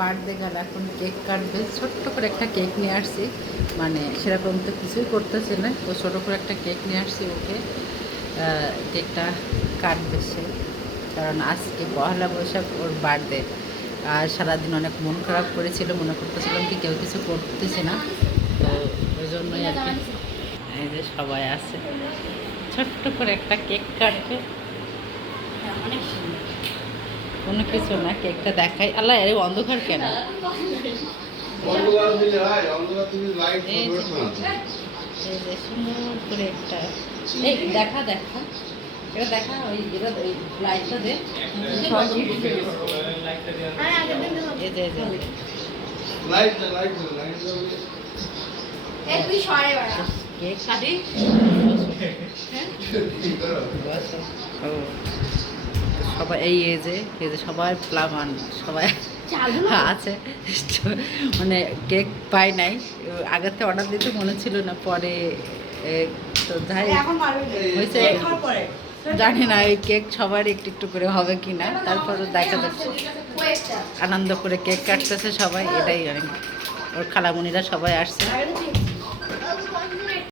Birthday গেল, এখন cake কাটবে। ছোট্ট করে একটা কেক নিয়ে আসছি, মানে সেরকম তো কিছুই করতেছে না, তো ছোটো করে একটা কেক নিয়ে আসছি ওকে। কেকটা কাটবে সে, কারণ আজকে পয়লা বৈশাখ ওর বার্থডে। আর সারাদিন অনেক মন খারাপ করেছিল, মনে করতেছিলাম কি কেউ কিছু করতেছে না, তো ওই জন্যই আর কি। এই যে সবাই আছে, ছোট্ট করে একটা কেক কাটবে। অনেক সুন্দর, কোনো কিছু না, কেকটা দেখাই। আল্লাহ, আরে অন্ধকার কেন? এই যে সুন্দর করে একটা, এই দেখা দেখা, এটা দেখা, ওই এটা ওই লাইটটা দে। এই যে কেক কাটি। ও সবাই এই যে সবাই প্লাবান সবাই আছে, মানে কেক পাই নাই। আগের থেকে অর্ডার দিতে মনে ছিল না, পরে তো যাই হয়েছে, জানি না এই কেক সবার একটু একটু করে হবে কি না, তারপরে দেখা যাচ্ছে। আনন্দ করে কেক কাটতেছে সবাই, এটাই অনেক। ওর খালামণিরা সবাই আসছে।